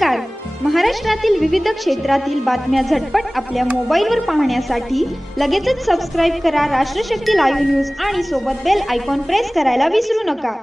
नमस्कार. महाराष्ट्रातील विविध क्षेत्रातील बातम्या झटपट आपल्या मोबाईलवर पाहण्यासाठी लगेचच सबस्क्राइब करा राष्ट्रशक्ती लाईव्ह न्यूज आणि सोबत बेल आयकॉन प्रेस करायला विसरू नका.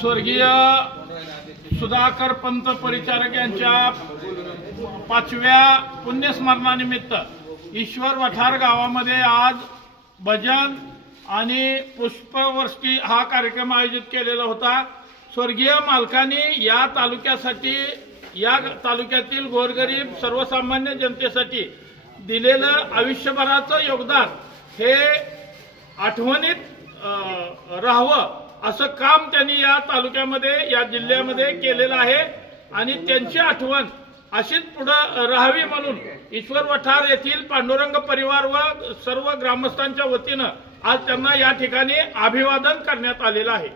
स्वर्गीय सुधाकर पंत परिचारक यांच्या 5व्या पुण्यस्मरणानिमित्त ईश्वर वठार गावामध्ये आज भजन आणि पुष्पवृष्टी हा कार्यक्रम आयोजित केलेला होता. स्वर्गीय मालकांनी या तालुक्यासाठी, या तालुक्यातील गोरगरीब सर्वसामान्य जनतेसाठी दिलेलं आयुष्यभराचं योगदान हे आठवणीत राहावं असं काम त्यांनी या तालुक्यामध्ये, या जिल्ह्यामध्ये केलेलं आहे आणि त्यांची आठवण अशीच पुढे राहावी म्हणून ईश्वर वठार येथील पांडुरंग परिवार व सर्व ग्रामस्थांच्या वतीनं आज त्यांना या ठिकाणी अभिवादन करण्यात आलेलं आहे.